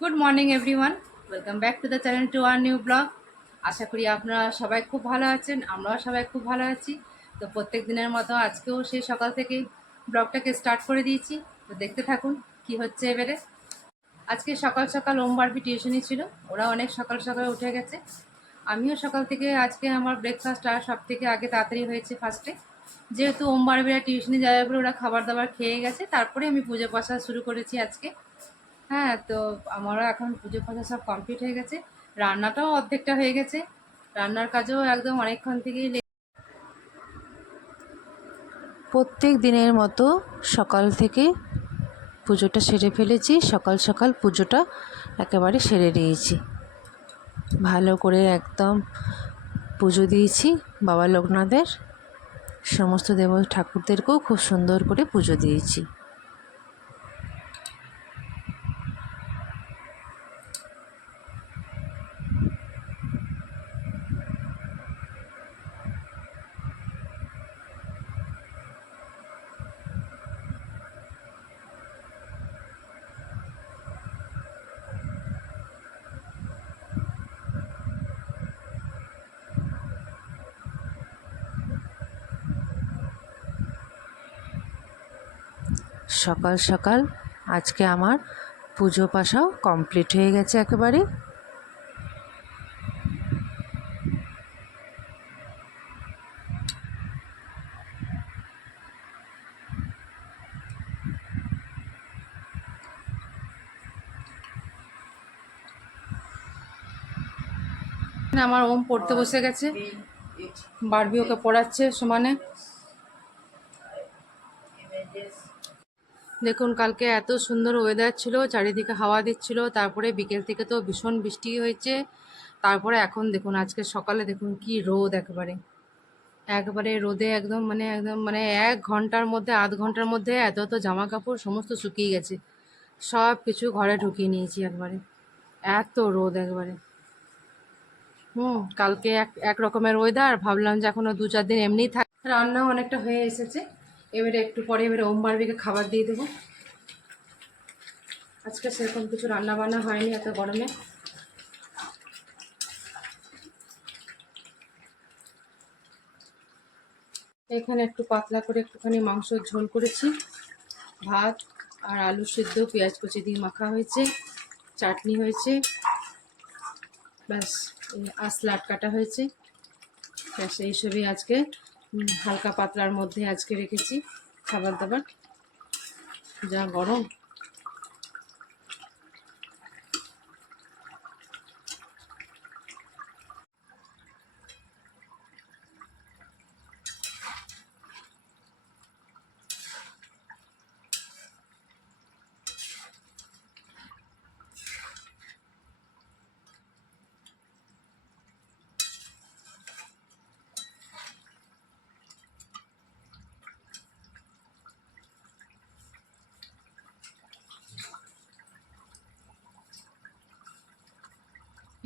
Good morning everyone, welcome back to the channel to our new blog. আশা করি আপনারা সবাই খুব ভালো আছেন, আমরাও সবাই খুব ভালো আছি। তো প্রত্যেক দিনের মতো আজকেও সেই সকাল থেকেই ব্লগটাকে স্টার্ট করে দিয়েছি। তো দেখতে থাকুন কি হচ্ছে এবারে। আজকে সকাল সকাল ওমবারবি টিউশনি ছিল, ওরা অনেক সকাল সকাল উঠে গেছে। আমিও সকাল থেকে আজকে আমার ব্রেকফাস্টটা সব থেকে আগে তাড়াতাড়ি হয়েছে ফার্স্টে, যেহেতু ওমবারবিরা টিউশনি যাওয়ার পরে ওরা খাবার দাবার খেয়ে গেছে, তারপরে আমি পুজো পাশা শুরু করেছি আজকে। হ্যাঁ, তো আমারও এখন পুজো পাশা সব কমপ্লিট হয়ে গেছে, রান্নাটাও অর্ধেকটা হয়ে গেছে। রান্নার কাজেও একদম অনেকক্ষণ থেকেই প্রত্যেক দিনের মতো সকাল থেকে পুজোটা সেরে ফেলেছি। সকাল সকাল পুজোটা একেবারে সেরে নিয়েছি, ভালো করে একদম পুজো দিয়েছি। বাবা লোকনাথের সমস্ত দেব ঠাকুরদেরকেও খুব সুন্দর করে পুজো দিয়েছি। সকাল সকাল আজকে আমার পুজো পাশাও কমপ্লিট হয়ে গেছে একেবারে। আমার ওম পড়তে বসে গেছে, বারবি ওকে পড়াচ্ছে সমানে। দেখুন, কালকে এত সুন্দর ওয়েদার ছিল, চারিদিকে হাওয়া দিচ্ছিল, তারপরে বিকেল থেকে তো ভীষণ বৃষ্টি হয়েছে। তারপরে এখন দেখুন, আজকে সকালে দেখুন কি রোদ, একেবারে একবারে রোদে একদম মানে 1 ঘন্টার মধ্যে আধ ঘন্টার মধ্যে এত এত জামা কাপড় সমস্ত শুকিয়ে গেছে। সব কিছু ঘরে ঢুকিয়ে নিয়েছি একবারে, এত রোদ একবারে। কালকে এক রকমের ওয়েদার, ভাবলাম যে এখনো 2-4 দিন এমনিই থাক। রান্নাও অনেকটা হয়ে এসেছে, এবারে একটু পরে এবারে ওম বারবিকে খাবার দিয়ে দেবো। আজকে সেরকম কিছু রান্না বান্না হয়নি এত গরমে। এখানে একটু পাতলা করে একটুখানি মাংসের ঝোল করেছি, ভাত আর আলু সিদ্ধ পেঁয়াজ কুচি দিয়ে মাখা হয়েছে, চাটনি হয়েছে, ব্যাস। আর স্যালাড কাটা হয়েছে, ব্যাস এইসবই আজকে। হালকা পাতলার মধ্যে আজকে রেখেছি খাবার দাবার, যা গরম।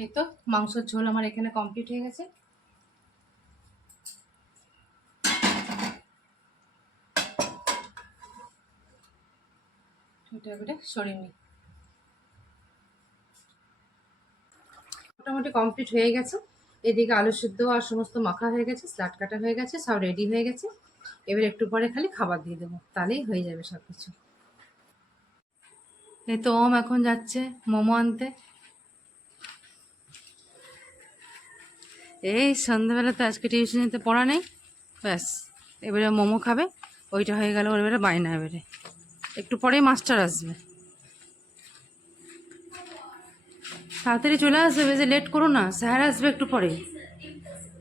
এই তো মাংসের ঝোল আমার এখানে কমপ্লিট হয়ে গেছে। এটা এবারে সরিয়ে নিই। মোটামুটি কমপ্লিট হয়ে গেছে। এদিকে আলু সিদ্ধ আর সমস্ত মাখা হয়ে গেছে, স্যালাড কাটা হয়ে গেছে, সব রেডি হয়ে গেছে। এবার একটু পরে খালি খাবার দিয়ে দেবো, তাহলেই হয়ে যাবে সব কিছু। এই তো ওম এখন যাচ্ছে মোমো আনতে। এই সন্ধ্যাবেলা তো আজকে টিউশনিতে পড়া নেই, ব্যাস এবারে মোমো খাবে। ওইটা হয়ে গেল ওর, এবারে বায়না। এবারে একটু পরেই মাস্টার আসবে, তাড়াতাড়ি চলে আসবে, বেশি লেট করো না, স্যার আসবে একটু পরে।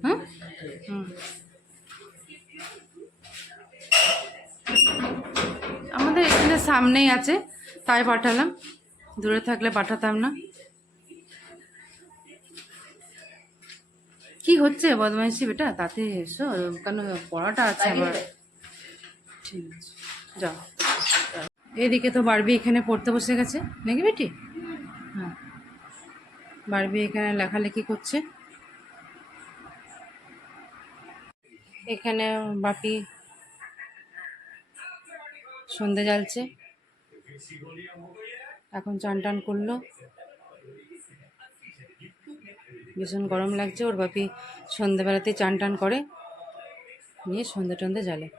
হ্যাঁ, হুম। আমাদের এখানে সামনেই আছে, তাই পাঠালাম, দূরে থাকলে পাঠাতাম না। কি হচ্ছে বদমাইশি বেটা, তাতে এসো, কেন পড়াটা আছে আবার। ঠিক আছে, যাও। এদিকে তো বারবি এখানে পড়তে বসে গেছে নাকি বেটি? হ্যাঁ, বারবি এখানে লেখালেখি করছে। এখানে বাপি সন্ধে জ্বালছে, এখন চান টান করলো। ভীষণ গরম লাগছে। ওর বাপি সন্ধ্যেবেলাতেই চান টান করে নিয়ে সন্ধ্যে টন্ধে জ্বালে।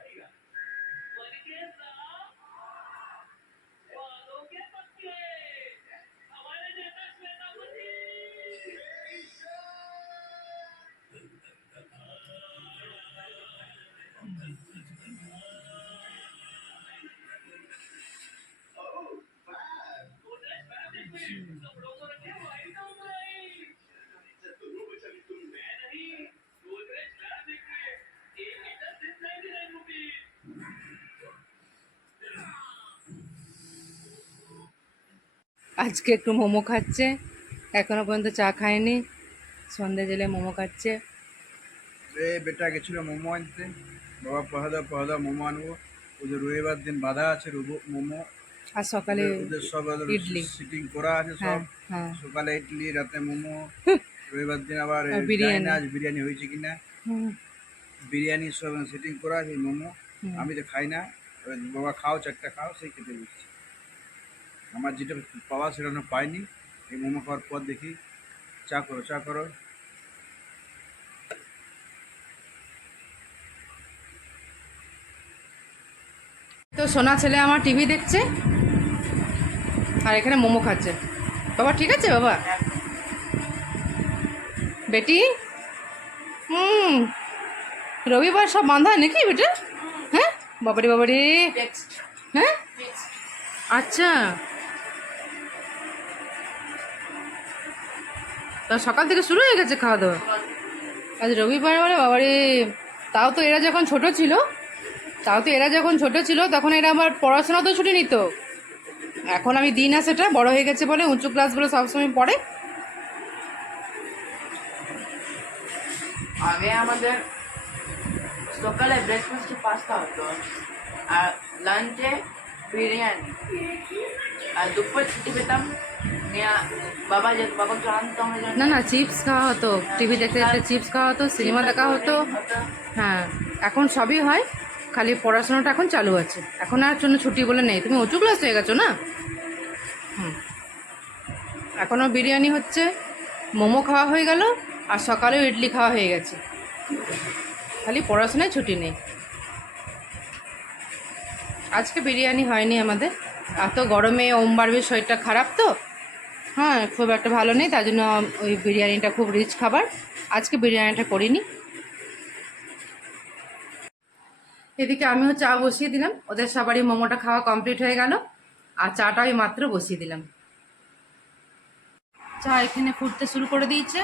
আজকে একটু মোমো খাচ্ছে, এখনো পর্যন্ত চা খায়নি, সন্ধ্যে জেলে মোমো খাচ্ছে। বেটা গেছিল মোমো আনতে, বাবা পহাদা মোমো আনবো। ওদের রবিবার দিন বাধা আছে, মোমো। আর সকালে ওদের সব ইডলি। সিটিং করা আছে হ্যাঁ সব। হ্যাঁ। সকালে ইডলি, রাতে মোমো। রবিবার দিন আবার আর জানি বিরিয়ানি। না আজ বিরিয়ানি হয়েছে কিনা। হুম বিরিয়ানি সব সিটিং করা আছে, মোমো। হুম। আমি তো খাই না। বাবা খাও, চারটা খাও, সেই খেতে দিচ্ছি। আমার যেটা পাওয়া সেটা আমি পাইনি। এই মোমো খাওয়ার পর দেখি। চা করো, চা করো। তো সোনা ছেলে আমার টিভি দেখছে আর এখানে মোমো খাচ্ছে। বাবা ঠিক আছে বাবা? বেটি রবিবার সব বাঁধা নাকি বেটা? হ্যাঁ বাবারি বাবারি। হ্যাঁ আচ্ছা, তা সকাল থেকে শুরু হয়ে গেছে খাওয়া দাওয়া? আজ রবিবার বলে বাবারে। তাও তো এরা যখন ছোট ছিল তখন এরা আমার পড়াশোনা তো ছুটি নিত। এখন আমি দিই না, সেটা বড় হয়ে গেছে বলে উঁচু ক্লাসগুলো সবসময় পড়ে। আগে আমাদের সকালে ব্রেকফাস্টে পাস্তা হতো, আর লাঞ্চে বিরিয়ানি, আর দুপুরে ছুটি পেতাম। বাবা আনতো আমাদের জন্য। না চিপস খাওয়া হতো, টিভি দেখতে দেখতে চিপস খাওয়া হতো, সিনেমা দেখা হতো। হ্যাঁ এখন সবই হয়, খালি পড়াশোনাটা এখন চালু আছে। এখন আর জন্য ছুটি বলে নেই। তুমি উঁচু ক্লাস হয়ে গেছো না? হুম। এখনও বিরিয়ানি হচ্ছে, মোমো খাওয়া হয়ে গেল, আর সকালেও ইডলি খাওয়া হয়ে গেছে। খালি পড়াশোনায় ছুটি নেই। আজকে বিরিয়ানি হয়নি আমাদের, এত গরমে ওম বাড়বির শরীরটা খারাপ তো, হ্যাঁ খুব একটা ভালো নেই, তার জন্য ওই বিরিয়ানিটা খুব রিচ খাবার, আজকে বিরিয়ানিটা করিনি। এদিকে আমিও চা বসিয়ে দিলাম, ওদের সবারই মোমোটা খাওয়া কমপ্লিট হয়ে গেল, আর চাটা ওই মাত্র বসিয়ে দিলাম। চা এখানে ফুটতে শুরু করে দিয়েছে,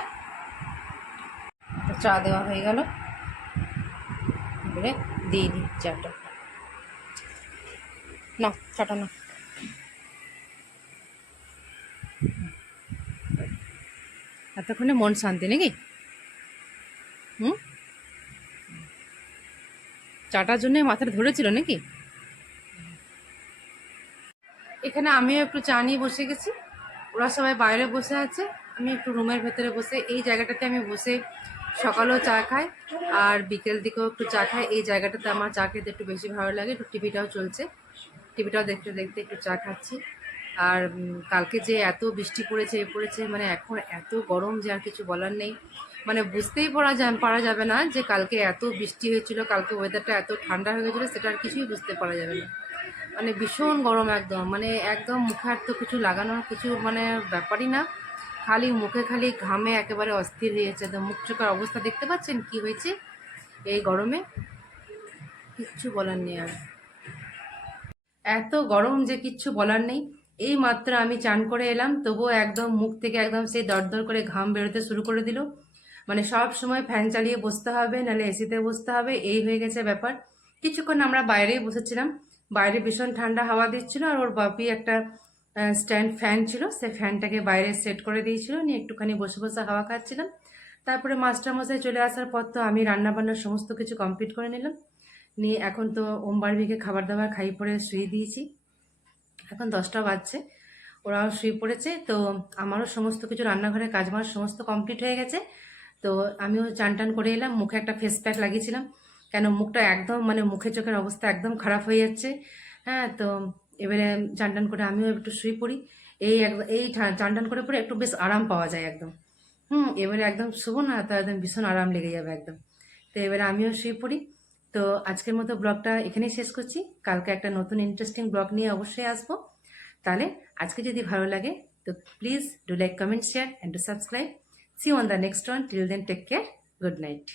চা দেওয়া হয়ে গেল, এবারে দিয়ে দিই চাটা। না চাটা না, এতক্ষণে মন শান্তি নাকি? চাটার জন্যই মাথাটা ধরেছিল নাকি? এখানে আমিও একটু চা নিয়ে বসে গেছি, ওরা সবাই বাইরে বসে আছে, আমি একটু রুমের ভেতরে বসে, এই জায়গাটাতে আমি বসে সকালেও চা খাই আর বিকেল দিকেও একটু চা খাই। এই জায়গাটাতে আমার চা খেতে একটু বেশি ভালো লাগে। একটু টিভিটাও চলছে, টিভিটাও দেখতে দেখতে একটু চা খাচ্ছি। আর কালকে যে এত বৃষ্টি পড়েছে, মানে এখন এত গরম যে আর কিছু বলার নেই। মানে বুঝতেই পারা যাবে না যে কালকে এত বৃষ্টি হয়েছিল, কালকে ওয়েদারটা এত ঠান্ডা হয়ে গেছিলো, সেটা আর কিছুই বুঝতে পারা যাবে না। মানে ভীষণ গরম একদম, মানে একদম মুখে আর তো কিছু লাগানোর কিছু মানে ব্যাপারই না, খালি মুখে খালি ঘামে একেবারে অস্থির হয়েছে। তো মুখ চোখের অবস্থা দেখতে পাচ্ছেন কি হয়েছে এই গরমে, কিচ্ছু বলার নেই আর। এত গরম যে কিচ্ছু বলার নেই। এই মাত্র আমি চান করে এলাম, তবুও একদম মুখ থেকে একদম সেই দরদর করে ঘাম বেরোতে শুরু করে দিল। মানে সব সময় ফ্যান চালিয়ে বসতে হবে, নাহলে এসিতে বসতে হবে, এই হয়ে গেছে ব্যাপার। কিছুক্ষণ আমরা বাইরেই বসেছিলাম, বাইরে ভীষণ ঠান্ডা হাওয়া দিচ্ছিল, আর ওর বাপি একটা স্ট্যান্ড ফ্যান ছিল, সে ফ্যানটাকে বাইরে সেট করে দিয়েছিল, নিয়ে একটুখানি বসে বসে হাওয়া খাচ্ছিলাম। তারপরে মাস্টারমশাই চলে আসার পর তো আমি রান্নাবান্নার সমস্ত কিছু কমপ্লিট করে নিলাম, নিয়ে এখন তো ওম বারবিকে খাবার দাবার খাই পরে শুয়ে দিয়েছি। এখন 10টা বাজছে, ওরাও শুয়ে পড়েছে, তো আমারও সমস্ত কিছু রান্নাঘরের কাজবাজ সমস্ত কমপ্লিট হয়ে গেছে। তো আমিও চান টান করে এলাম, মুখে একটা ফেস প্যাক লাগিয়েছিলাম, কেন মুখটা একদম মানে মুখে চোখের অবস্থা একদম খারাপ হয়ে যাচ্ছে। হ্যাঁ তো এবারে চান টান করে আমিও একটু শুয়ে পড়ি। এই চান টান করে পরে একটু বেশ আরাম পাওয়া যায় একদম, এবারে একদম শুভ না, তো একদম ভীষণ আরাম লেগে যাবে একদম। তো এবারে আমিও শুয়ে পড়ি। তো আজকের মতো ব্লগটা এখানেই শেষ করছি। কালকে একটা নতুন ইন্টারেস্টিং ব্লগ নিয়ে অবশ্যই আসবো। তাহলে আজকে যদি ভালো লাগে তো please do like, comment, share and to subscribe. See on the next one. Till then take care. Good night.